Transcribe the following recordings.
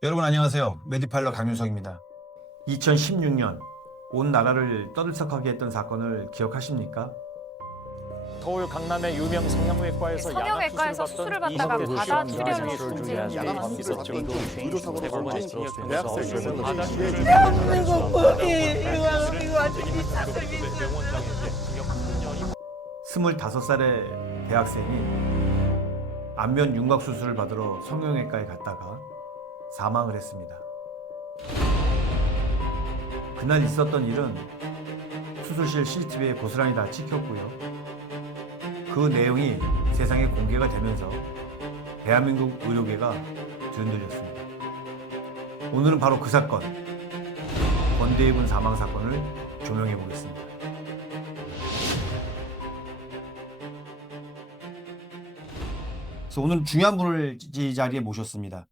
여러분 안녕하세요. 메디팔러 강윤석입니다. 2016년 온 나라를 떠들썩하게 했던 사건을 기억하십니까? 서울 강남의 유명 성형외과에서 성형외과에서 수술을 받다가 바다 출혈로 중지한 야간 있었죠. 의료사고로 얼마나 대학생에서 바다 출혈을 이거 아주 비싼 일이죠. 25살의 대학생이 안면 윤곽 수술을 받으러 성형외과에 갔다가 사망을 했습니다. 그날 있었던 일은 수술실 CCTV에 고스란히 다 찍혔고요. 그 내용이 세상에 공개가 되면서 대한민국 의료계가 뒤흔들렸습니다. 오늘은 바로 그 사건, 권대입은 사망 사건을 조명해 보겠습니다. 그래서 오늘 중요한 분을 이 자리에 모셨습니다.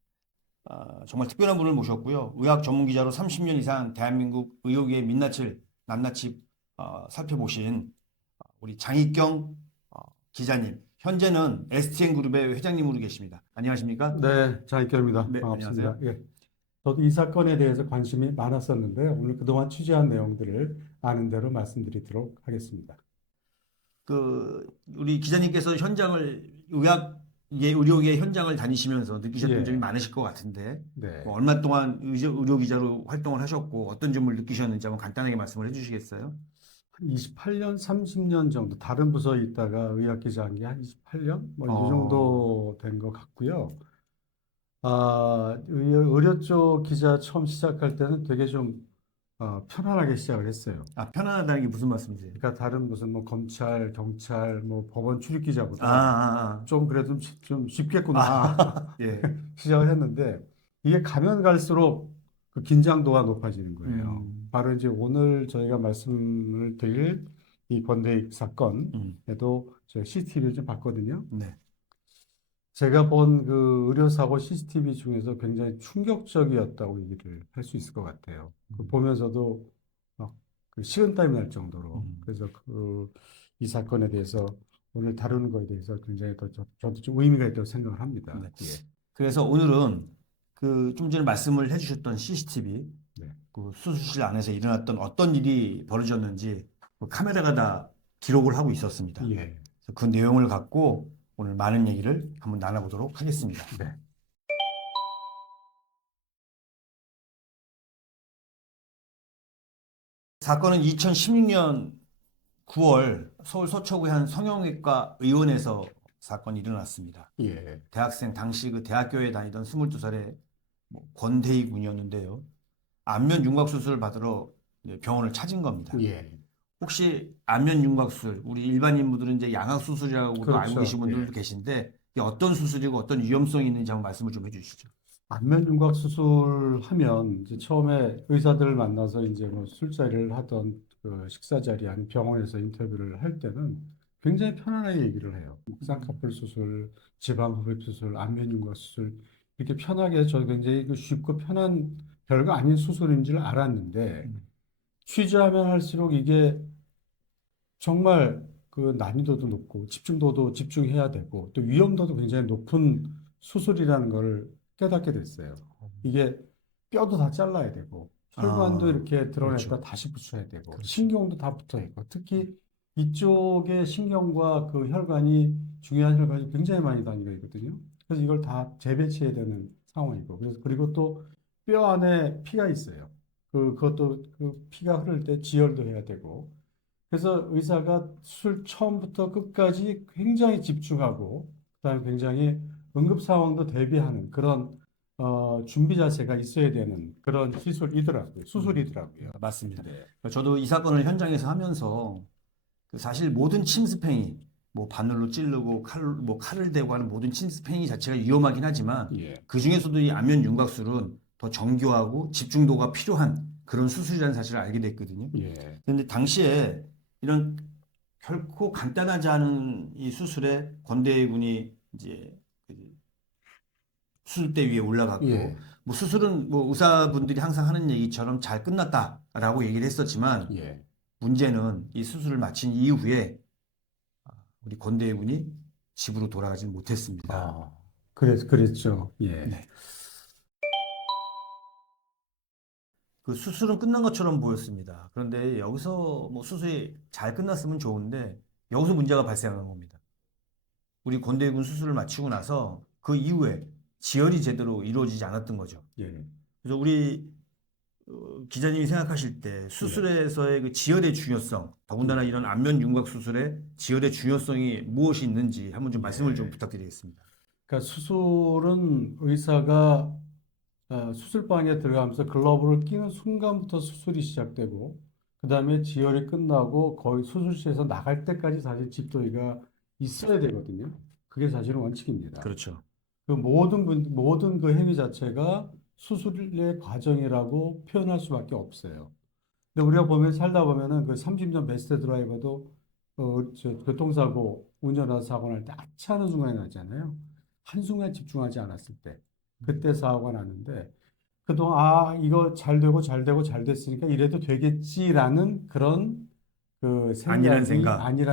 정말 특별한 분을 모셨고요. 의학 전문 기자로 30년 이상 대한민국 의료계의 민낯을 낱낱이 살펴보신 우리 장익경 기자님, 현재는 STN그룹의 회장님으로 계십니다. 안녕하십니까? 네, 장익경입니다. 네, 반갑습니다. 안녕하세요. 예. 저도 이 사건에 대해서 관심이 많았었는데 오늘 그동안 취재한 내용들을 아는 대로 말씀드리도록 하겠습니다. 우리 기자님께서 현장을 의료계 현장을 다니시면서 느끼셨던 예. 점이 많으실 것 같은데 네. 얼마 동안 의료 기자로 활동을 하셨고 어떤 점을 느끼셨는지 한번 간단하게 말씀을 해주시겠어요? 한 28년, 30년 정도 다른 부서에 있다가 의학 기자한 게 한 28년 뭐 이 정도 된 것 같고요. 의료 쪽 기자 처음 시작할 때는 되게 좀 편안하게 시작을 했어요. 편안하다는 게 무슨 말씀이세요? 그러니까 다른 무슨 뭐 검찰, 경찰, 뭐 법원 출입 기자보다 좀 그래도 좀 쉽겠구나 예. 시작을 했는데 이게 가면 갈수록 그 긴장도가 높아지는 거예요. 바로 이제 오늘 저희가 말씀을 드릴 이 권대익 사건에도 저희 CCTV를 좀 봤거든요. 네. 제가 본 그 의료사고 CCTV 중에서 굉장히 충격적이었다고 얘기를 할 수 있을 것 같아요. 보면서도 막 그 식은땀이 날 정도로. 그래서 이 사건에 대해서 오늘 다루는 거에 대해서 굉장히 저도 좀 의미가 있다고 생각을 합니다. 네. 예. 그래서 오늘은 그 좀 전에 말씀을 해주셨던 CCTV, 네. 그 수술실 안에서 일어났던 어떤 일이 벌어졌는지 그 카메라가 다 기록을 하고 있었습니다. 예. 그래서 그 내용을 갖고 오늘 많은 얘기를 한번 나눠보도록 하겠습니다. 네. 사건은 2016년 9월 서울 서초구의 한 성형외과 의원에서 사건이 일어났습니다. 예. 대학생 당시 그 대학교에 다니던 22살의 권대희 군이었는데요. 안면 윤곽 수술을 받으러 병원을 찾은 겁니다. 예. 혹시 안면 윤곽 수술, 우리 일반인 분들은 이제 양악 수술이라고도 그렇죠. 알고 계신 분들도 예. 계신데 이게 어떤 수술이고 어떤 위험성이 있는지 한번 말씀을 좀 해주시죠. 안면 윤곽 수술하면 이제 처음에 의사들을 만나서 이제 뭐 술자리를 하던 그 식사 자리 아니면 병원에서 인터뷰를 할 때는 굉장히 편안하게 얘기를 해요. 쌍꺼풀 수술, 지방흡입 수술, 안면 윤곽 수술 이렇게 편하게 저 굉장히 그 쉽고 편한 별거 아닌 수술인 줄 알았는데 취재하면 할수록 이게 정말 그 난이도도 높고 집중도도 집중해야 되고 또 위험도도 굉장히 높은 수술이라는 걸 깨닫게 됐어요. 이게 뼈도 다 잘라야 되고 혈관도 이렇게 드러냈다 그렇죠. 다시 붙여야 되고 그렇죠. 신경도 다 붙어 있고 특히 이쪽의 신경과 그 혈관이 중요한 혈관이 굉장히 많이 다니고 있거든요. 그래서 이걸 다 재배치해야 되는 상황이고 그리고 또 뼈 안에 피가 있어요. 그것도 그 피가 흐를 때 지혈도 해야 되고 그래서 의사가 수술 처음부터 끝까지 굉장히 집중하고 그다음에 굉장히 응급 상황도 대비하는 그런 준비 자세가 있어야 되는 그런 수술이더라고요. 맞습니다. 네. 저도 이 사건을 현장에서 하면서 그 사실 모든 침습행위, 뭐 바늘로 찌르고 칼을 대고 하는 모든 침습행위 자체가 위험하긴 하지만 예. 그 중에서도 이 안면 윤곽술은 더 정교하고 집중도가 필요한 그런 수술이라는 사실을 알게 됐거든요. 예. 그런데 당시에 이런 결코 간단하지 않은 이 수술에 권대희 군이 이제 그 수술대 위에 올라갔고 예. 뭐 수술은 뭐 의사분들이 항상 하는 얘기처럼 잘 끝났다라고 얘기를 했었지만 예. 문제는 이 수술을 마친 이후에 우리 권대희 군이 집으로 돌아가지 못했습니다. 그랬죠. 예. 네. 그 수술은 끝난 것처럼 보였습니다. 그런데 여기서 뭐 수술이 잘 끝났으면 좋은데 여기서 문제가 발생한 겁니다. 우리 권대군 수술을 마치고 나서 그 이후에 지혈이 제대로 이루어지지 않았던 거죠. 예. 그래서 우리 기자님이 생각하실 때 수술에서의 그 지혈의 중요성, 더군다나 이런 안면 윤곽 수술의 지혈의 중요성이 무엇이 있는지 한번 좀 말씀을 좀 부탁드리겠습니다. 그러니까 수술은 의사가 수술방에 들어가면서 글러브를 끼는 순간부터 수술이 시작되고, 그 다음에 지혈이 끝나고 거의 수술실에서 나갈 때까지 사실 집도의가 있어야 되거든요. 그게 사실은 원칙입니다. 그렇죠. 그 모든 그 행위 자체가 수술의 과정이라고 표현할 수밖에 없어요. 근데 우리가 살다 보면은 그 30년 베스트 드라이버도 교통사고, 운전하다 사고 날 때 아차하는 순간이 나잖아요. 한순간 집중하지 않았을 때. 그때 사고가 나는데, 그동안, 이거 잘 되고 잘 되고 잘 됐으니까 이래도 되겠지라는 그런 그 안일한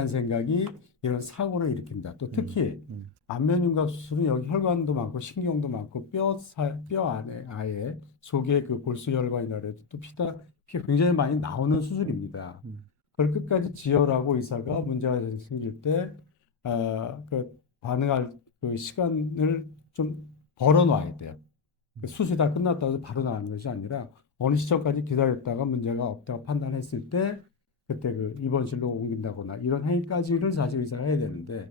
생각이 이런 사고를 일으킵니다. 또 특히 안면윤곽 수술은 여기 혈관도 많고 신경도 많고 뼈 안에 아예 속에 그 골수혈관이라 해도 또 피가 굉장히 많이 나오는 수술입니다. 그걸 끝까지 지혈하고 의사가 문제가 생길 때, 그 반응할 그 시간을 좀 벌어놔야 돼요. 그 수술이 다 끝났다고 해서 바로 나가는 것이 아니라 어느 시점까지 기다렸다가 문제가 없다고 판단했을 때 그때 그 입원실로 옮긴다거나 이런 행위까지를 사실 의사가 해야 되는데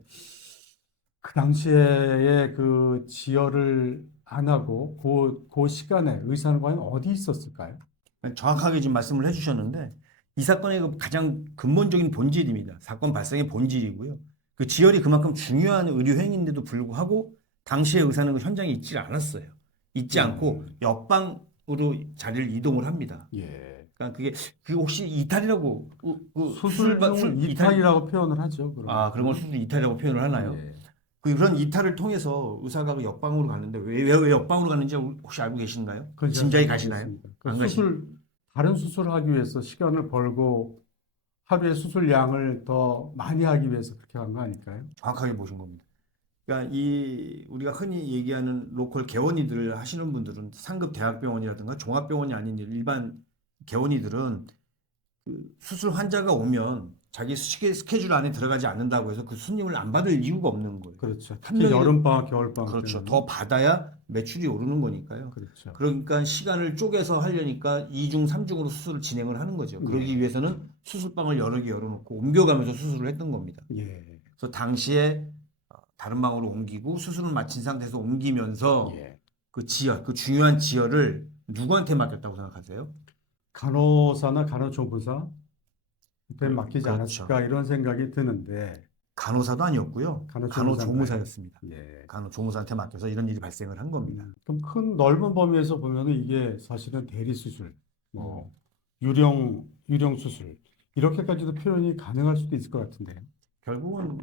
그 당시에 그 지혈을 안 하고 그 시간에 의사는 과연 어디 있었을까요? 정확하게 지금 말씀을 해주셨는데 이 사건의 그 가장 근본적인 본질입니다. 사건 발생의 본질이고요. 그 지혈이 그만큼 중요한 의료 행위인데도 불구하고 당시에 의사는 그 현장에 있지 않았어요. 있지 않고 옆방으로 자리를 이동을 합니다. 예. 그러니까 그게 혹시 이탈이라고 수술 중을 이탈이라고 표현을 하죠. 그러면. 그런 걸 수술 이탈이라고 표현을 하나요? 예. 그런 이탈을 통해서 의사가 그 옆방으로 갔는데 왜 옆방으로 갔는지 혹시 알고 계신가요? 그건 짐작이 잘 가시나요? 모르겠습니다. 안 다른 수술을 하기 위해서 시간을 벌고 하루에 수술량을 더 많이 하기 위해서 그렇게 한 거 아닐까요? 정확하게 보신 겁니다. 그러니까 우리가 흔히 얘기하는 로컬 개원이들을 하시는 분들은 상급 대학병원이라든가 종합병원이 아닌 일반 개원이들은 그 수술 환자가 오면 자기 스케줄 안에 들어가지 않는다고 해서 그 손님을 안 받을 이유가 없는 거예요. 그렇죠. 한 특히 명이- 여름방학, 겨울방학 그렇죠. 때는. 더 받아야 매출이 오르는 거니까요. 그렇죠. 그러니까 시간을 쪼개서 하려니까 2중, 3중으로 수술을 진행을 하는 거죠. 그러기 위해서는 수술방을 여러 개 열어놓고 옮겨가면서 수술을 했던 겁니다. 예. 그래서 당시에 다른 방으로 옮기고 수술을 마친 상태에서 옮기면서 예. 그 지혈, 그 중요한 지혈을 누구한테 맡겼다고 생각하세요? 간호사나 간호조무사한테 맡기지 그렇죠. 않았을까 이런 생각이 드는데. 간호사도 아니었고요. 간호조무사였습니다. 예. 간호조무사한테 맡겨서 이런 일이 발생을 한 겁니다. 그럼 큰 넓은 범위에서 보면은 이게 사실은 대리 수술, 뭐 유령 수술 이렇게까지도 표현이 가능할 수도 있을 것 같은데요. 결국은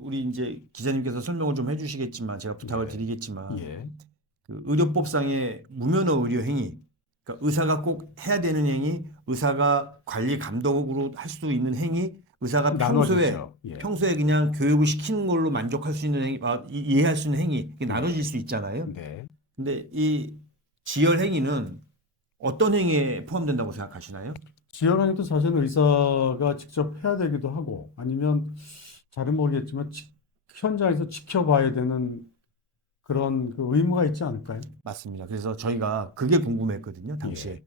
우리 이제 기자님께서 설명을 좀 해주시겠지만 제가 부탁을 예. 드리겠지만 예. 그 의료법상의 무면허 의료 행위, 그러니까 의사가 꼭 해야 되는 행위, 의사가 관리 감독으로 할 수도 있는 행위, 의사가 나눠지죠. 예. 평소에 그냥 교육을 시키는 걸로 만족할 수 있는 행위, 이해할 수 있는 행위, 이게 나눠질 수 있잖아요. 네. 근데 이 지혈 행위는 어떤 행위에 포함된다고 생각하시나요? 지혈행위도 사실은 의사가 직접 해야 되기도 하고 아니면 잘은 모르겠지만 현장에서 지켜봐야 되는 그런 그 의무가 있지 않을까요? 맞습니다. 그래서 저희가 그게 궁금했거든요, 당시에.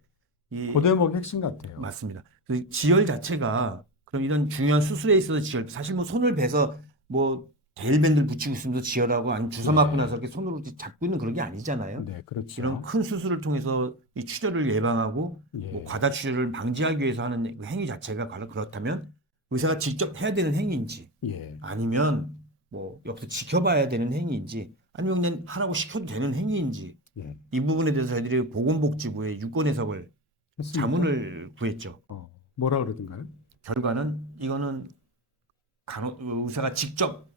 그 대목이 핵심 같아요. 맞습니다. 그 지혈 자체가 그럼 이런 중요한 수술에 있어서 지혈, 사실 뭐 손을 베서 뭐 데일밴드를 붙이고 있으면서 지혈하고 아니면 주사 맞고 나서 이렇게 손으로 잡고 있는 그런 게 아니잖아요. 네, 그렇죠. 이런 큰 수술을 통해서 이 출혈을 예방하고 예. 뭐 과다 출혈을 방지하기 위해서 하는 그 행위 자체가 바로 그렇다면 의사가 직접 해야 되는 행위인지 예. 아니면 뭐 옆에서 지켜봐야 되는 행위인지 아니면 그냥 하라고 시켜도 되는 행위인지 예. 이 부분에 대해서 저희들이 보건복지부에 유권 해석을 했습니까? 자문을 구했죠. 뭐라 그러던가요? 결과는 이거는 의사가 직접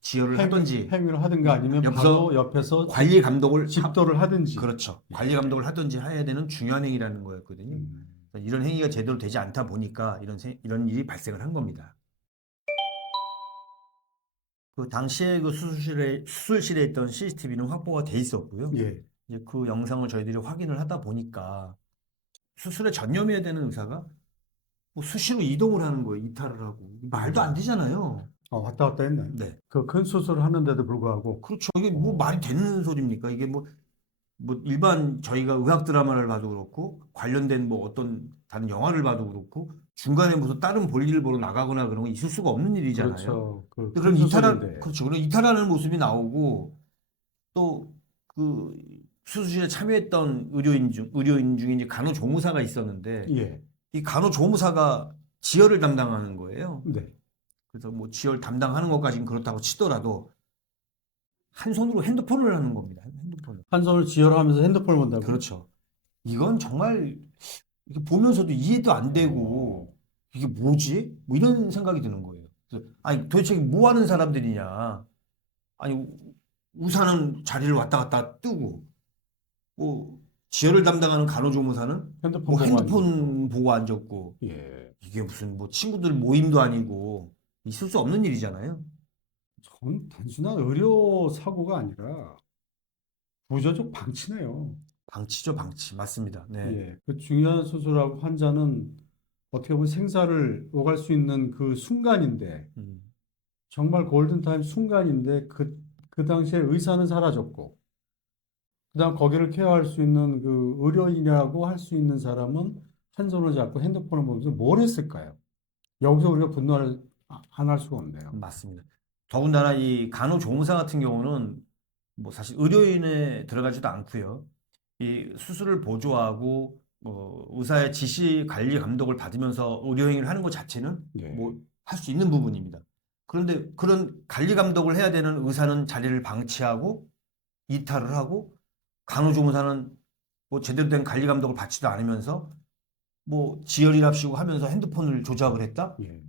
지혈을 하든지 행위를 하든가 아니면 바로 옆에서 관리 감독을 집도를 하든지. 그렇죠. 관리 감독을 하든지 해야 되는 중요한 행위라는 거였거든요. 이런 행위가 제대로 되지 않다 보니까 이런 일이 발생을 한 겁니다. 그 당시에 그 수술실에 있던 CCTV는 확보가 돼 있었고요. 예. 이제 그 영상을 저희들이 확인을 하다 보니까 수술에 전념해야 되는 의사가 뭐 수시로 이동을 하는 거예요. 이탈을 하고. 말도 안 되잖아요. 왔다 갔다 했네. 네. 그 큰 수술을 하는데도 불구하고 그렇죠. 이게 뭐 말이 되는 소리입니까? 이게 뭐 일반 저희가 의학 드라마를 봐도 그렇고 관련된 뭐 어떤 다른 영화를 봐도 그렇고 중간에 무슨 다른 볼일을 보러 나가거나 그런 거 있을 수가 없는 일이잖아요. 그렇죠. 그 그럼 큰 이탈한 수술인데. 그렇죠. 그럼 이탈하는 모습이 나오고 또 그 수술에 참여했던 의료인 중에 이제 간호조무사가 있었는데 예. 이 간호조무사가 지혈을 담당하는 거예요. 네. 그래서 뭐 지혈 담당하는 것까지는 그렇다고 치더라도 한 손으로 핸드폰을 하는 겁니다. 핸드폰을. 한 손을 지혈하면서 핸드폰을 본다고. 그렇죠. 이건 정말 이렇게 보면서도 이해도 안 되고 이게 뭐지? 뭐 이런 생각이 드는 거예요. 그래서 아니 도대체 뭐 하는 사람들이냐? 아니 의사는 자리를 왔다 갔다 뜨고 뭐 지혈을 담당하는 간호조무사는 핸드폰 뭐 보고 핸드폰 보고 앉았고 예. 이게 무슨 뭐 친구들 모임도 아니고 있을 수 없는 일이잖아요. 전 단순한 의료 사고가 아니라 구조적 방치네요. 방치죠, 방치. 맞습니다. 네. 예. 그 중요한 수술하고 환자는 어떻게 보면 생사를 오갈 수 있는 그 순간인데, 음, 정말 골든타임 순간인데, 그 당시에 의사는 사라졌고, 그다음 거기를 케어할 수 있는 그 의료인이라고 할 수 있는 사람은 한 손을 잡고 핸드폰을 보면서 뭘 했을까요? 여기서 우리가 분노를 안 할 수가 없네요. 맞습니다. 더군다나 이 간호조무사 같은 경우는 뭐 사실 의료인에 들어가지도 않고요. 이 수술을 보조하고 의사의 지시 관리 감독을 받으면서 의료 행위를 하는 것 자체는 예. 뭐 할 수 있는 부분입니다. 그런데 그런 관리 감독을 해야 되는 의사는 자리를 방치하고 이탈을 하고 간호조무사는 뭐 제대로 된 관리 감독을 받지도 않으면서 뭐 지혈이랍시고 하면서 핸드폰을 조작을 했다? 예.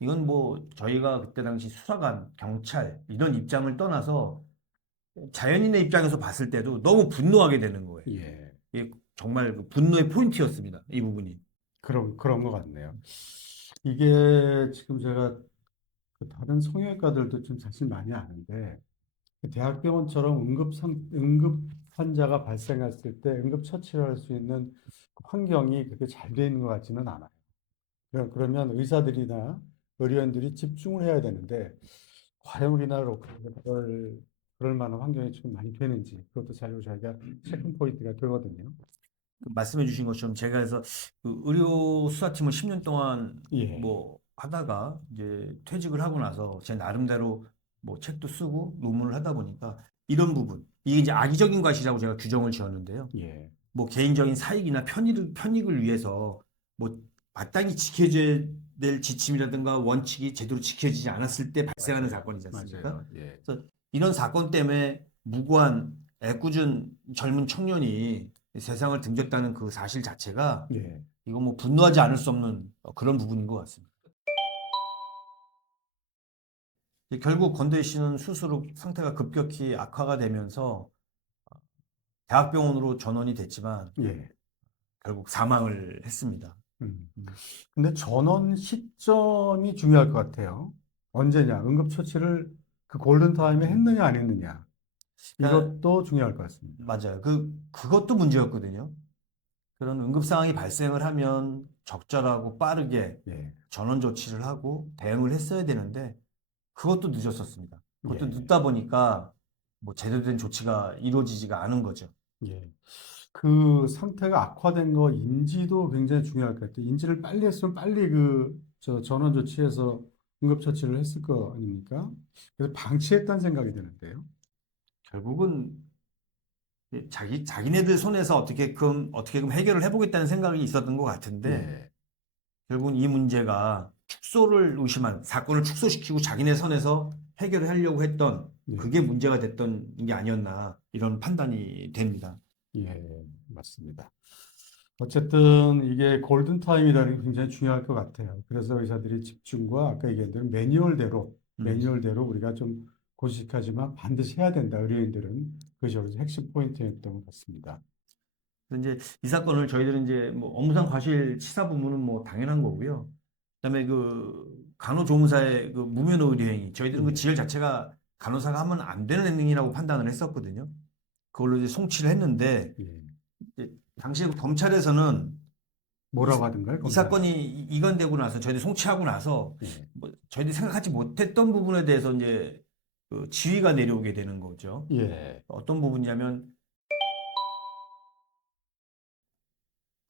이건 뭐 저희가 그때 당시 수사관, 경찰 이런 입장을 떠나서 자연인의 입장에서 봤을 때도 너무 분노하게 되는 거예요. 예. 이게 정말 그 분노의 포인트였습니다. 이 부분이. 그런 것 같네요. 이게 지금 제가 그 다른 성형외과들도 좀 사실 많이 아는데, 그 대학병원처럼 응급 환자가 발생했을 때 응급 처치를 할 수 있는 환경이 그렇게 잘 돼 있는 것 같지는 않아요. 그러면 의사들이나 의료인들이 집중을 해야 되는데, 과연 우리나라로 그럴 만한 환경이 지금 많이 되는지, 그것도 사실 저희가 체크 포인트가 되거든요. 그 말씀해 주신 것처럼 제가 해서 그 의료 수사팀을 10년 동안 예. 뭐 하다가 이제 퇴직을 하고 나서 제 나름대로 뭐 책도 쓰고 논문을 하다 보니까 이런 부분, 이게 이제 악의적인 과시라고 제가 규정을 지었는데요. 예. 뭐 개인적인 사익이나 편익을 위해서 뭐 마땅히 지켜져야 될 지침이라든가 원칙이 제대로 지켜지지 않았을 때 발생하는 사건이지 않습니까? 맞아요. 예. 그래서 이런 사건 때문에 무고한 애꿎은 젊은 청년이 세상을 등졌다는 그 사실 자체가 예. 이거 뭐 분노하지 않을 수 없는 그런 부분인 것 같습니다. 결국 건대 씨는 수술 후 상태가 급격히 악화가 되면서 대학병원으로 전원이 됐지만 예. 결국 사망을 했습니다. 근데 전원 시점이 중요할 것 같아요. 언제냐? 응급처치를 그 골든타임에 했느냐, 안 했느냐. 이것도 중요할 것 같습니다. 맞아요. 그것도 문제였거든요. 그런 응급 상황이 발생을 하면 적절하고 빠르게 예. 전원 조치를 하고 대응을 했어야 되는데 그것도 늦었었습니다. 그것도 예. 늦다 보니까 뭐 제대로 된 조치가 이루어지지가 않은 거죠. 예. 그 상태가 악화된 거 인지도 굉장히 중요할 것 같아요. 인지를 빨리 했으면 빨리 전원 조치해서 응급처치를 했을 거 아닙니까? 그래서 방치했다는 생각이 드는데요. 결국은 자기네들 손에서 어떻게끔 해결을 해보겠다는 생각이 있었던 것 같은데 예. 결국은 이 문제가 축소를 의심한 사건을 축소시키고 자기네 선에서 해결을 하려고 했던 예. 그게 문제가 됐던 게 아니었나 이런 판단이 됩니다. 예, 맞습니다. 어쨌든 이게 골든타임이라는 게 굉장히 중요할 것 같아요. 그래서 의사들이 집중과 아까 얘기한 대로 매뉴얼대로 우리가 좀 고식하지만 반드시 해야 된다. 의료인들은 그것이 여기서 핵심 포인트였던 것 같습니다. 그래서 이제 이 사건을 저희들은 이제 뭐 업무상 과실 치사 부분은 뭐 당연한 거고요. 그다음에 그 간호조무사의 그 무면허 의료행위 저희들은 그 지혈 자체가 간호사가 하면 안 되는 행위라고 판단을 했었거든요. 그걸로 이제 송치를 했는데 예. 이제 당시에 검찰에서는 뭐라고 하던가요? 이 검사는? 사건이 이관되고 나서 저희들이 송치하고 나서 예. 뭐 저희들이 생각하지 못했던 부분에 대해서 이제 그 지위가 내려오게 되는 거죠. 예. 어떤 부분이냐면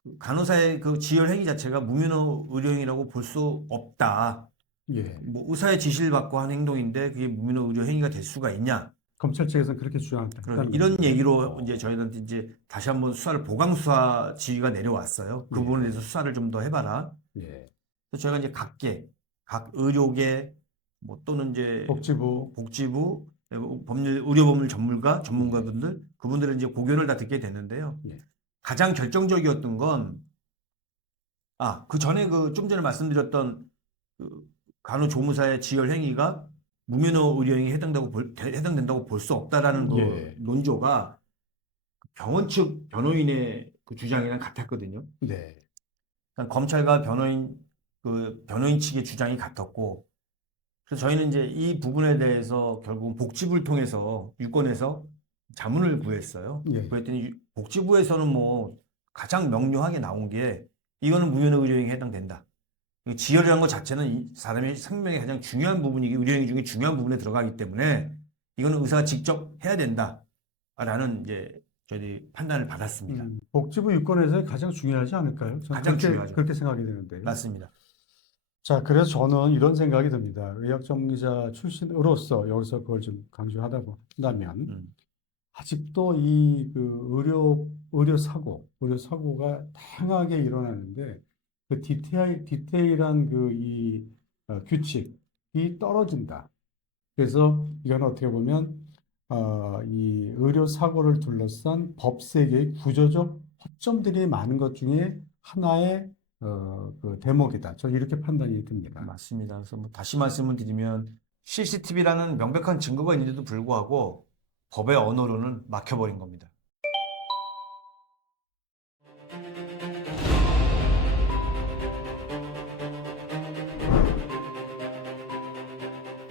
그 간호사의 그 지혈 행위 자체가 무면허 의료행위라고 볼 수 없다. 예. 뭐 의사의 지시를 받고 한 행동인데 그게 무면허 의료 행위가 될 수가 있냐? 검찰 측에서는 그렇게 주장했다. 이런 얘기로 이제 저희들한테 이제 다시 한번 수사를 보강 수사 지휘가 내려왔어요. 그 예. 부분에 대해서 수사를 좀 더 해봐라. 예. 그래서 저희가 이제 각 의료계 뭐 또는 이제 복지부 의료법률 전문가분들 그분들은 이제 고견을 다 듣게 됐는데요. 예. 가장 결정적이었던 건 그 전에 그 좀 전에 말씀드렸던 그 간호조무사의 지혈 행위가 무면허 의료행위에 해당된다고 볼 수 없다라는 그 예. 논조가 병원 측 변호인의 그 주장이랑 같았거든요. 네. 그러니까 검찰과 변호인 측의 주장이 같았고, 그래서 저희는 이제 이 부분에 대해서 결국은 복지부를 통해서 유권에서 자문을 구했어요. 예. 그랬더니 복지부에서는 뭐 가장 명료하게 나온 게 이거는 무면허 의료행위에 해당된다. 지혈이라는 것 자체는 이 사람의 생명의 가장 중요한 부분이기 의료행위 중에 중요한 부분에 들어가기 때문에 이거는 의사가 직접 해야 된다라는 이제 저희들이 판단을 받았습니다. 복지부 유권에서 가장 중요하지 않을까요? 저는 가장 중요하죠. 그렇게 생각이 되는데요. 맞습니다. 자, 그래서 저는 이런 생각이 듭니다. 의학 전문기자 출신으로서 여기서 그걸 좀 강조하다 본다면 음. 아직도 이 그 의료 사고가 다양하게 일어나는데 그 디테일한 규칙이 떨어진다. 그래서 이건 어떻게 보면 이 의료 사고를 둘러싼 법 세계의 구조적 허점들이 많은 것 중에 하나의 그 대목이다. 저는 이렇게 판단이 듭니다. 맞습니다. 그래서 뭐 다시 말씀을 드리면 CCTV라는 명백한 증거가 있는데도 불구하고 법의 언어로는 막혀버린 겁니다.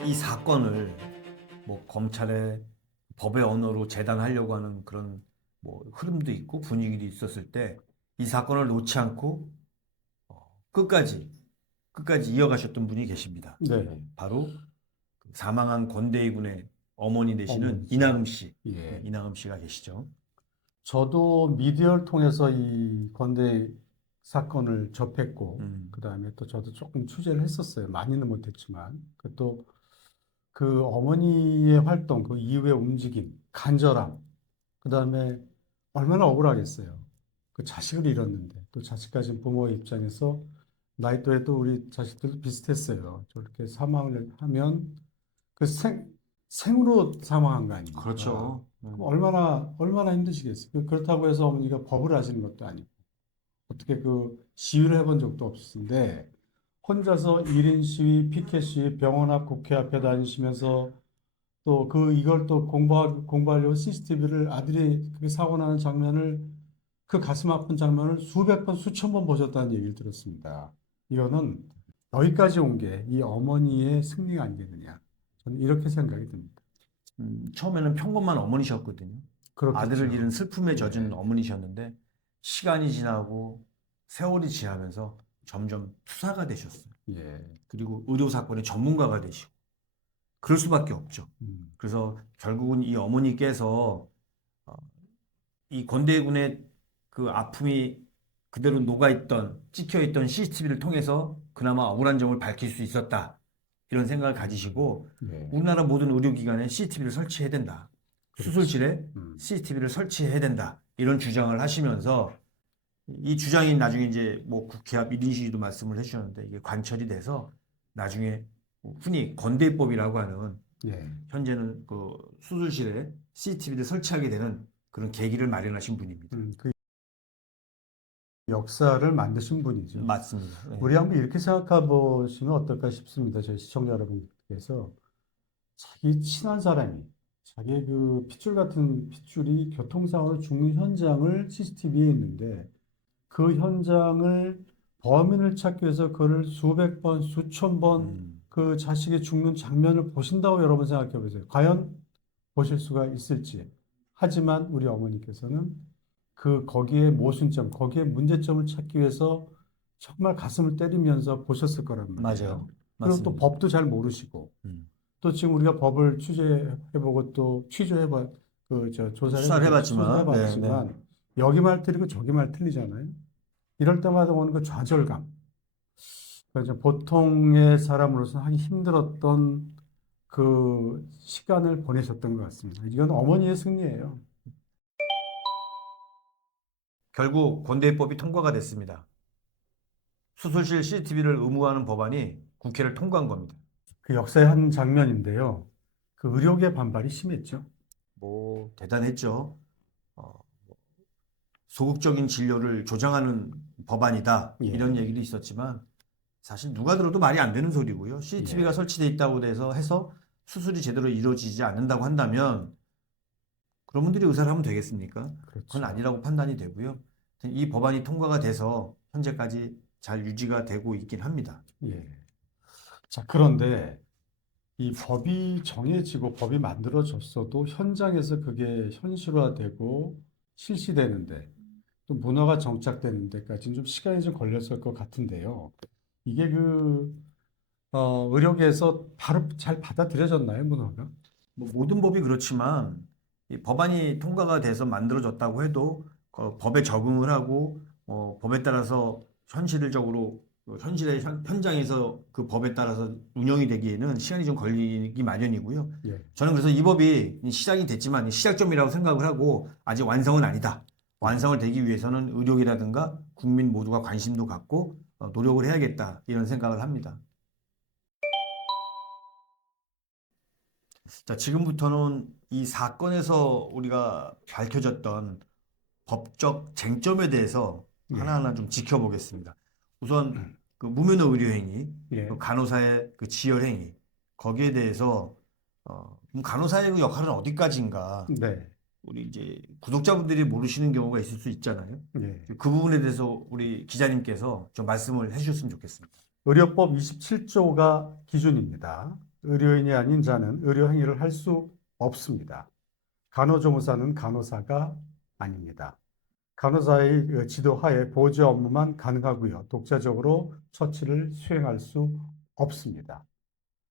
이 사건을 뭐 검찰의 법의 언어로 재단하려고 하는 그런 뭐 흐름도 있고 분위기도 있었을 때 이 사건을 놓지 않고 끝까지 이어가셨던 분이 계십니다. 네. 바로 그 사망한 권대희 군의 어머니 되시는 어머니. 이나은 씨, 예. 이나은 씨가 계시죠. 저도 미디어를 통해서 이 건대 사건을 접했고, 그다음에 또 저도 조금 취재를 했었어요. 많이는 못했지만. 또 그 어머니의 활동, 그 이후의 움직임, 간절함, 그다음에 얼마나 억울하겠어요. 그 자식을 잃었는데, 또 자식 가진 부모의 입장에서 나이 또래 또 우리 자식들도 비슷했어요. 저렇게 사망을 하면 그 생으로 사망한 거 아닙니까? 그렇죠. 그럼 얼마나 힘드시겠어요. 그렇다고 해서 어머니가 법을 아시는 것도 아니고 어떻게 그 시위를 해본 적도 없으신데 혼자서 1인 시위, 피켓 시위, 병원 앞, 국회 앞에 다니시면서 또 이걸 또 공부하려고 CCTV를 아들이 그 사고 나는 장면을 그 가슴 아픈 장면을 수백 번, 수천 번 보셨다는 얘기를 들었습니다. 이거는 여기까지 온 게 이 어머니의 승리가 아니겠느냐. 저는 이렇게 생각이 듭니다. 처음에는 평범한 어머니셨거든요. 그렇겠죠. 아들을 잃은 슬픔에 젖은 네. 어머니셨는데 시간이 지나고 세월이 지나면서 점점 투사가 되셨어요. 예. 그리고 의료 사건의 전문가가 되시고 그럴 수밖에 없죠. 그래서 결국은 이 어머니께서 이 권대희 군의 그 아픔이 그대로 녹아있던 찍혀있던 CCTV를 통해서 그나마 억울한 점을 밝힐 수 있었다. 이런 생각을 가지시고 예. 우리나라 모든 의료기관에 CCTV를 설치해야 된다. 수술실에 CCTV를 설치해야 된다. 이런 주장을 하시면서 이 주장이 나중에 이제 뭐 국회 앞 1인 시위도 말씀을 해주셨는데 이게 관철이 돼서 나중에 흔히 건대법이라고 하는 예. 현재는 그 수술실에 CCTV를 설치하게 되는 그런 계기를 마련하신 분입니다. 그 역사를 만드신 분이죠. 맞습니다. 네. 우리 한번 이렇게 생각해 보시면 어떨까 싶습니다. 저희 시청자 여러분께서 자기 친한 사람이 자기의 그 핏줄 같은 핏줄이 교통사고로 죽는 현장을 CCTV에 있는데 그 현장을 범인을 찾기 위해서 그를 수백 번, 수천 번 그 자식이 죽는 장면을 보신다고 여러분 생각해 보세요. 과연 보실 수가 있을지. 하지만 우리 어머니께서는 거기에 모순점, 거기에 문제점을 찾기 위해서 정말 가슴을 때리면서 보셨을 거란 말이에요. 맞아요. 그리고 또 맞습니다. 법도 잘 모르시고, 음. 또 지금 우리가 법을 취재해보고 또 취조해봐, 수사를 해봤지만, 수사해봤지만, 여기 말 틀리고 저기 말 틀리잖아요. 이럴 때마다 오는 그 좌절감. 그래서 보통의 사람으로서는 하기 힘들었던 그 시간을 보내셨던 것 같습니다. 이건 어머니의 승리예요. 결국 권대입법이 통과가 됐습니다. 수술실 CCTV를 의무화하는 법안이 국회를 통과한 겁니다. 그 역사의 한 장면인데요. 그 의료계 반발이 심했죠. 뭐 대단했죠. 소극적인 진료를 조장하는 법안이다. 예. 이런 얘기도 있었지만 사실 누가 들어도 말이 안 되는 소리고요. CCTV가 예. 설치돼 있다고 해서 수술이 제대로 이루어지지 않는다고 한다면 그런 분들이 의사를 하면 되겠습니까? 그렇죠. 그건 아니라고 판단이 되고요. 이 법안이 통과가 돼서 현재까지 잘 유지가 되고 있긴 합니다. 예. 자, 그런데 이 법이 정해지고 법이 만들어졌어도 현장에서 그게 현실화되고 실시되는데 또 문화가 정착되는 데까지는 좀 시간이 좀 걸렸을 것 같은데요. 이게 의료계에서 바로 잘 받아들여졌나요, 문화가? 뭐 모든 법이 그렇지만 이 법안이 통과가 돼서 만들어졌다고 해도 법에 적응을 하고 법에 따라서 현실적으로 현실의 현장에서 그 법에 따라서 운영이 되기에는 시간이 좀 걸리기 마련이고요. 예. 저는 그래서 이 법이 시작이 됐지만 시작점이라고 생각을 하고 아직 완성은 아니다. 완성을 되기 위해서는 의료계라든가 국민 모두가 관심도 갖고 노력을 해야겠다 이런 생각을 합니다. 자, 지금부터는 이 사건에서 우리가 밝혀졌던 법적 쟁점에 대해서 예. 하나하나 좀 지켜보겠습니다. 우선 그 무면허 의료행위, 예. 그 간호사의 그 지혈행위, 거기에 대해서 그럼 간호사의 그 역할은 어디까지인가? 네. 우리 이제 구독자분들이 모르시는 경우가 있을 수 있잖아요. 예. 그 부분에 대해서 우리 기자님께서 좀 말씀을 해주셨으면 좋겠습니다. 의료법 27조가 기준입니다. 의료인이 아닌 자는 의료 행위를 할 수 없습니다. 간호조무사는 간호사가 아닙니다. 간호사의 지도하에 보조 업무만 가능하고요. 독자적으로 처치를 수행할 수 없습니다.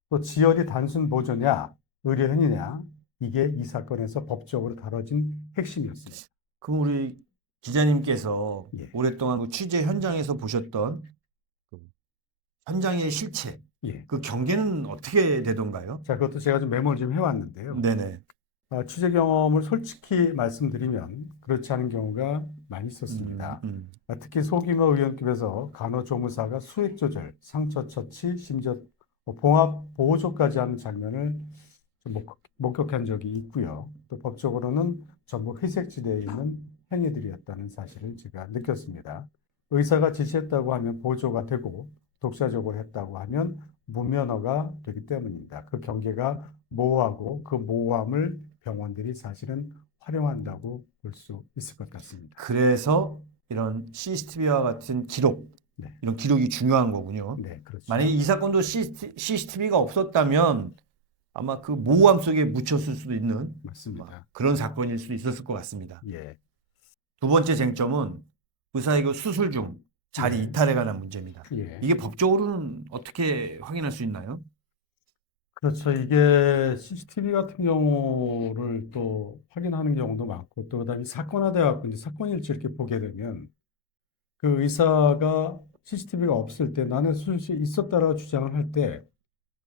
또 지혈이 단순 보조냐, 의료 행위냐, 이게 이 사건에서 법적으로 다뤄진 핵심이었습니다. 그럼 우리 기자님께서 예. 오랫동안 그 취재 현장에서 보셨던 그 현장의 실체, 예. 그 경계는 어떻게 되던가요? 자, 그것도 제가 좀 메모를 좀 해왔는데요. 네네. 취재 경험을 솔직히 말씀드리면 그렇지 않은 경우가 많이 있었습니다. 특히 소규모 의원급에서 간호조무사가 수액 조절, 상처 처치, 심지어 봉합 보호조까지 하는 장면을 좀 목격한 적이 있고요. 또 법적으로는 전부 회색지대에 있는 행위들이었다는 사실을 제가 느꼈습니다. 의사가 지시했다고 하면 보조가 되고 독자적으로 했다고 하면 무면허가 되기 때문입니다. 그 경계가 모호하고 그 모호함을 병원들이 사실은 활용한다고 볼 수 있을 것 같습니다. 그래서 이런 CCTV와 같은 기록, 네. 이런 기록이 중요한 거군요. 네, 그렇죠. 만약에 이 사건도 CCTV가 없었다면 아마 그 모호함 속에 묻혔을 수도 있는 맞습니다. 그런 사건일 수도 있었을 것 같습니다. 예. 두 번째 쟁점은 의사의 그 수술 중 자리 네. 이탈에 관한 문제입니다. 예. 이게 법적으로는 어떻게 확인할 수 있나요? 그렇죠. 이게 CCTV 같은 경우를 또 확인하는 경우도 많고, 또 그다음에 사건화돼갖고 이제 사건일지 이렇게 보게 되면 그 의사가 CCTV가 없을 때 나는 수술실에 있었다라고 주장을 할 때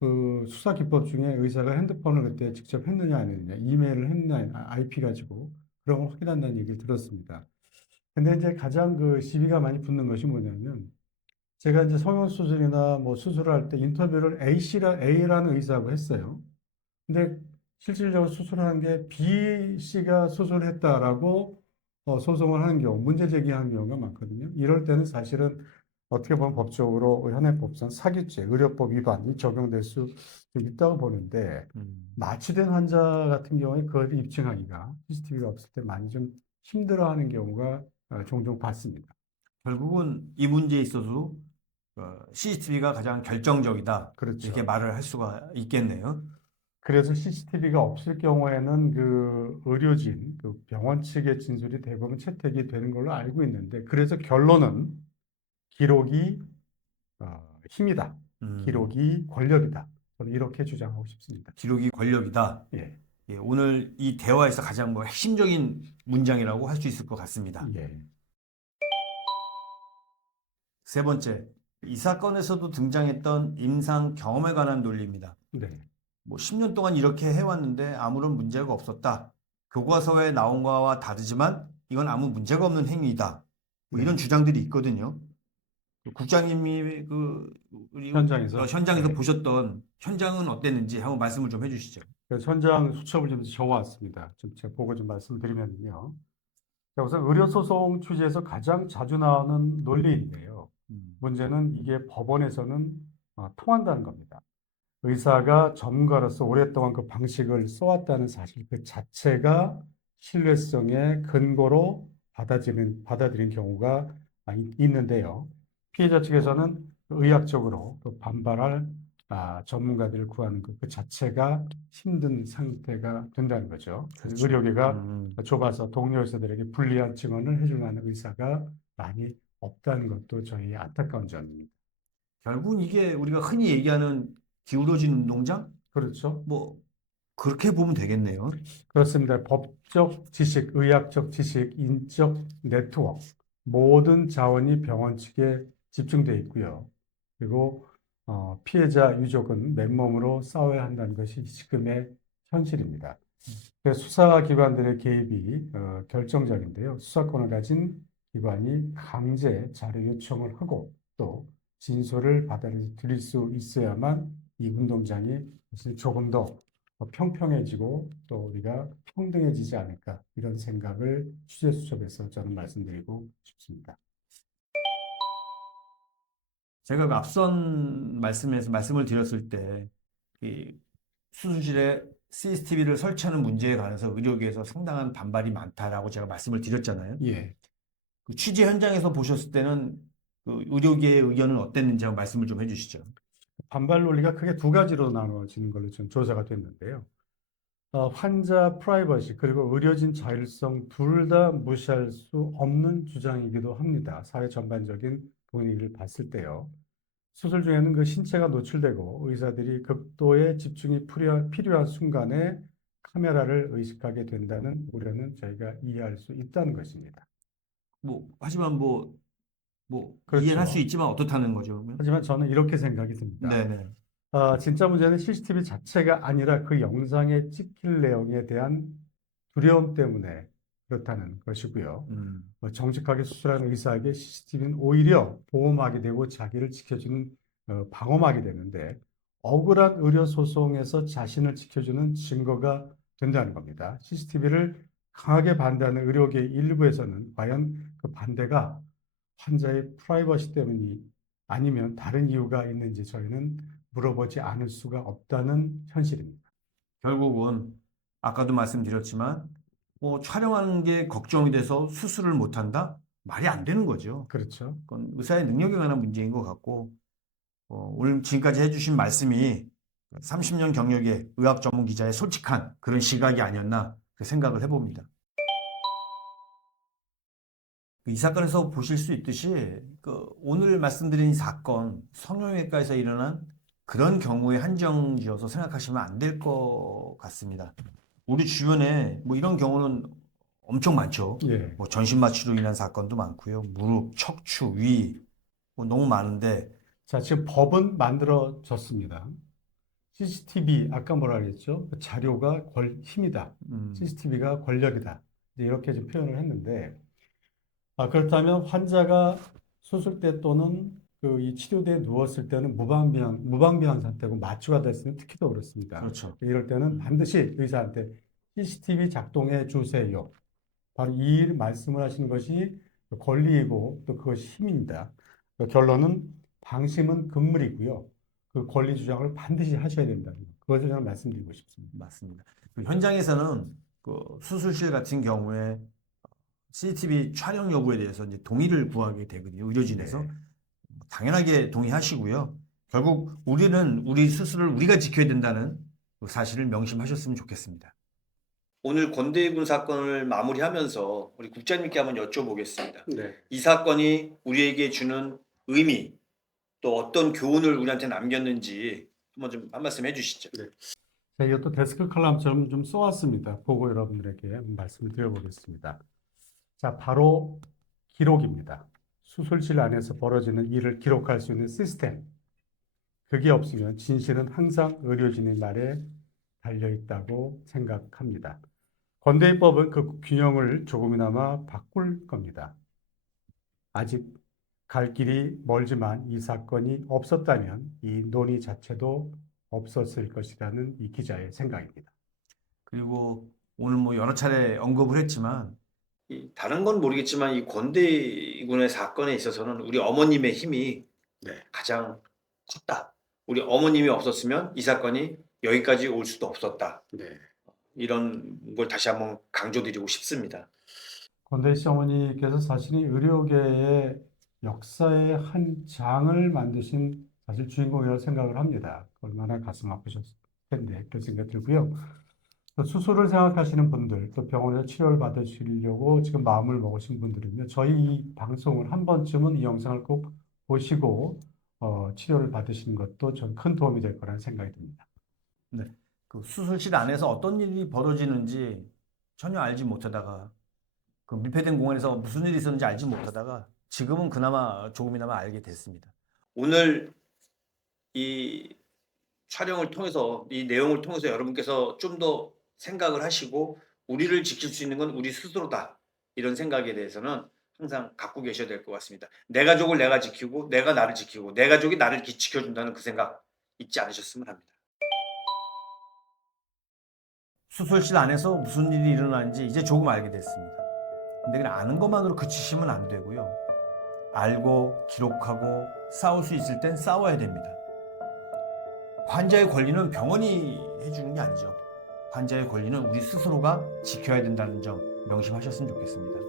그 수사 기법 중에 의사가 핸드폰을 그때 직접 했느냐 안 했느냐, 이메일을 했느냐, IP 가지고 그런 걸 확인한다는 얘기를 들었습니다. 근데 이제 가장 그 시비가 많이 붙는 것이 뭐냐면 제가 이제 성형수술이나 뭐 수술을 할 때 인터뷰를 A라는 의사하고 했어요. 근데 실질적으로 수술하는 게 B씨가 수술했다라고 소송을 하는 경우, 문제 제기하는 경우가 많거든요. 이럴 때는 사실은 어떻게 보면 법적으로 현행법상 사기죄, 의료법 위반이 적용될 수 있다고 보는데 마취된 환자 같은 경우에 그걸 입증하기가 CCTV가 없을 때 많이 좀 힘들어하는 경우가 종종 봤습니다. 결국은 이 문제에 있어서 CCTV가 가장 결정적이다. 그렇죠. 이렇게 말을 할 수가 있겠네요. 그래서 CCTV가 없을 경우에는 그 의료진, 그 병원 측의 진술이 대부분 채택이 되는 걸로 알고 있는데, 그래서 결론은 기록이 힘이다. 기록이 권력이다. 저는 이렇게 주장하고 싶습니다. 기록이 권력이다. 예, 예, 오늘 이 대화에서 가장 뭐 핵심적인 문장이라고 할 수 있을 것 같습니다. 예, 세 번째, 이 사건에서도 등장했던 임상 경험에 관한 논리입니다. 네, 뭐 10년 동안 이렇게 해왔는데 아무런 문제가 없었다. 교과서에 나온 거와 다르지만 이건 아무 문제가 없는 행위이다. 뭐 이런 주장들이 있거든요. 국장님이 우리 현장에서 네. 보셨던 현장은 어땠는지 한번 말씀을 좀 해주시죠. 그래서 현장 수첩을 좀 적어왔습니다. 좀 제가 보고 좀 말씀드리면요. 자, 우선 의료소송 취지에서 가장 자주 나오는 논리인데요. 문제는 이게 법원에서는 통한다는 겁니다. 의사가 전문가로서 오랫동안 그 방식을 써왔다는 사실 그 자체가 신뢰성의 근거로 받아들인 경우가 있는데요. 피해자 측에서는 의학적으로 그 반발할 전문가들을 구하는 그 자체가 힘든 상태가 된다는 거죠. 그래서 그렇죠. 의료계가 좁아서 동료 의사들에게 불리한 증언을 해줄 만한 의사가 많이 없다는 것도 저희 안타까운 점입니다. 결국은 이게 우리가 흔히 얘기하는 기울어진 운동장? 그렇죠. 뭐 그렇게 보면 되겠네요. 그렇습니다. 법적 지식, 의학적 지식, 인적 네트워크, 모든 자원이 병원 측에 집중되어 있고요. 그리고 피해자 유족은 맨몸으로 싸워야 한다는 것이 지금의 현실입니다. 그래서 수사기관들의 개입이 결정적인데요. 수사권을 가진 기관이 강제 자료 요청을 하고 또 진술을 받아들일 수 있어야만 이 운동장이 사실 조금 더 평평해지고 또 우리가 평등해지지 않을까 이런 생각을 취재수첩에서 저는 말씀드리고 싶습니다. 제가 그 앞선 말씀에서 말씀을 드렸을 때 이 수술실에 CCTV를 설치하는 문제에 관해서 의료계에서 상당한 반발이 많다라고 제가 말씀을 드렸잖아요. 예. 그 취재 현장에서 보셨을 때는 그 의료계의 의견은 어땠는지 한번 말씀을 좀 해주시죠. 반발 논리가 크게 두 가지로 나눠지는 걸로 좀 조사가 됐는데요. 환자 프라이버시 그리고 의료진 자율성 둘 다 무시할 수 없는 주장이기도 합니다. 사회 전반적인 분위기를 봤을 때요. 수술 중에는 그 신체가 노출되고 의사들이 극도의 집중이 필요한 순간에 카메라를 의식하게 된다는 우려는 저희가 이해할 수 있다는 것입니다. 하지만 그렇죠. 이해를 할 수 있지만 어떻다는 거죠. 그러면? 하지만 저는 이렇게 생각이 듭니다. 네네. 진짜 문제는 CCTV 자체가 아니라 그 영상에 찍힐 내용에 대한 두려움 때문에 그렇다는 것이고요. 정직하게 수술하는 의사에게 CCTV는 오히려 보호막이 되고 자기를 지켜주는 방어막이 되는데 억울한 의료 소송에서 자신을 지켜주는 증거가 된다는 겁니다. CCTV를 강하게 반대하는 의료계 일부에서는 과연 그 반대가 환자의 프라이버시 때문이 아니면 다른 이유가 있는지 저희는 물어보지 않을 수가 없다는 현실입니다. 결국은 아까도 말씀드렸지만 촬영하는 게 걱정이 돼서 수술을 못한다? 말이 안 되는 거죠. 그렇죠. 그건 의사의 능력에 관한 문제인 것 같고 오늘 지금까지 해주신 말씀이 30년 경력의 의학 전문 기자의 솔직한 그런 시각이 아니었나 생각을 해봅니다. 이 사건에서 보실 수 있듯이 오늘 말씀드린 사건 성형외과에서 일어난 그런 경우에 한정지어서 생각하시면 안 될 것 같습니다. 우리 주변에 이런 경우는 엄청 많죠. 예. 전신마취로 인한 사건도 많고요. 무릎, 척추, 위 너무 많은데 자, 지금 법은 만들어졌습니다. CCTV, 아까 뭐라 그랬죠? 자료가 힘이다. CCTV가 권력이다. 이렇게 좀 표현을 했는데, 그렇다면 환자가 수술 때 또는 이 치료대에 누웠을 때는 무방비한 상태고 마취가 됐으면 특히 더 그렇습니다. 그렇죠. 이럴 때는 반드시 의사한테 CCTV 작동해 주세요. 바로 이 말씀을 하시는 것이 권리이고 또 그것이 힘입니다. 결론은 방심은 금물이고요. 그 권리 주장을 반드시 하셔야 된다는 것. 그것을 저는 말씀드리고 싶습니다. 맞습니다. 현장에서는 수술실 같은 경우에 CCTV 촬영 여부에 대해서 이제 동의를 구하게 되거든요. 의료진에서. 네. 당연하게 동의하시고요. 결국 우리는 우리 스스로를 우리가 지켜야 된다는 그 사실을 명심하셨으면 좋겠습니다. 오늘 권대군 사건을 마무리하면서 우리 국장님께 한번 여쭤보겠습니다. 네. 이 사건이 우리에게 주는 의미, 또 어떤 교훈을 우리한테 남겼는지 한번 좀 한 말씀 해주시죠. 자, 이것도 데스크 칼럼처럼 좀 써왔습니다. 보고 여러분들에게 말씀을 드려보겠습니다. 자, 바로 기록입니다. 수술실 안에서 벌어지는 일을 기록할 수 있는 시스템. 그게 없으면 진실은 항상 의료진의 말에 달려있다고 생각합니다. 권대희법은 그 균형을 조금이나마 바꿀 겁니다. 아직 갈 길이 멀지만 이 사건이 없었다면 이 논의 자체도 없었을 것이라는 이 기자의 생각입니다. 그리고 오늘 뭐 여러 차례 언급을 했지만 다른 건 모르겠지만 이 권대군의 사건에 있어서는 우리 어머님의 힘이 가장 컸다. 우리 어머님이 없었으면 이 사건이 여기까지 올 수도 없었다. 이런 걸 다시 한번 강조드리고 싶습니다. 권대희 씨 어머니께서 사실은 의료계의 역사의 한 장을 만드신 사실 주인공이라고 생각을 합니다. 얼마나 가슴 아프셨을 텐데 그런 생각이 들고요. 또 수술을 생각하시는 분들, 또 병원에서 치료를 받으시려고 지금 마음을 먹으신 분들은요, 저희 이 방송을 한 번쯤은 이 영상을 꼭 보시고 치료를 받으시는 것도 전 큰 도움이 될 거라는 생각이 듭니다. 네. 그 수술실 안에서 어떤 일이 벌어지는지 전혀 알지 못하다가 그 밀폐된 공간에서 무슨 일이 있었는지 알지 못하다가 지금은 그나마 조금이나마 알게 됐습니다. 오늘 이 촬영을 통해서 이 내용을 통해서 여러분께서 좀 더 생각을 하시고 우리를 지킬 수 있는 건 우리 스스로다. 이런 생각에 대해서는 항상 갖고 계셔야 될 것 같습니다. 내 가족을 내가 지키고 내가 나를 지키고 내 가족이 나를 지켜준다는 그 생각 잊지 않으셨으면 합니다. 수술실 안에서 무슨 일이 일어나는지 이제 조금 알게 됐습니다. 근데 그냥 아는 것만으로 그치시면 안 되고요. 알고 기록하고 싸울 수 있을 땐 싸워야 됩니다. 환자의 권리는 병원이 해주는 게 아니죠. 환자의 권리는 우리 스스로가 지켜야 된다는 점 명심하셨으면 좋겠습니다.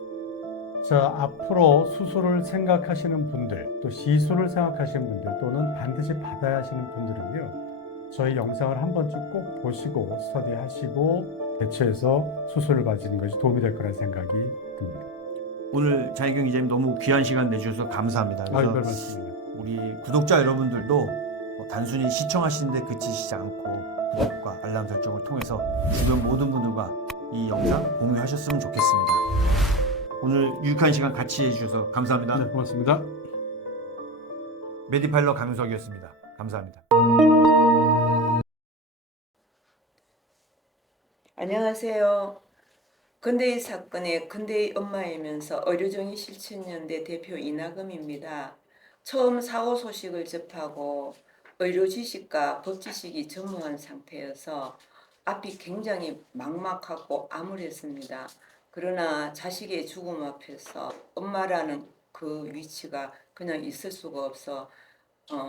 자, 앞으로 수술을 생각하시는 분들, 또 시술을 생각하시는 분들, 또는 반드시 받아야 하시는 분들은요, 저희 영상을 한 번쯤 꼭 보시고 스터디하시고 대처해서 수술을 받으시는 것이 도움이 될 거라는 생각이 듭니다. 오늘 장혜경 기자님 너무 귀한 시간 내주셔서 감사합니다. 별 그래서 말씀입니다. 우리 구독자 여러분들도 단순히 시청하시는 데 그치시지 않고 구독과 알람 설정을 통해서 주변 모든 분들과 이 영상 공유하셨으면 좋겠습니다. 오늘 유익한 시간 같이 해주셔서 감사합니다. 네, 고맙습니다. 메디파일러 강윤석이었습니다. 감사합니다. 안녕하세요. 근대희 사건의 근대희 엄마이면서 의료정의 실천연대 대표 이나금입니다. 처음 사고 소식을 접하고 의료 지식과 법 지식이 전무한 상태여서 앞이 굉장히 막막하고 암울했습니다. 그러나 자식의 죽음 앞에서 엄마라는 그 위치가 그냥 있을 수가 없어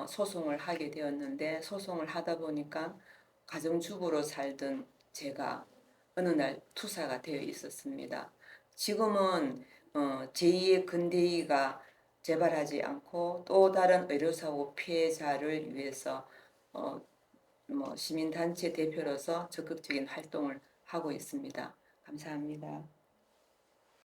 소송을 하게 되었는데, 소송을 하다 보니까 가정주부로 살던 제가 어느 날 투사가 되어 있었습니다. 지금은 제2의 근대희가 재발하지 않고 또 다른 의료사고 피해자를 위해서 시민단체 대표로서 적극적인 활동을 하고 있습니다. 감사합니다.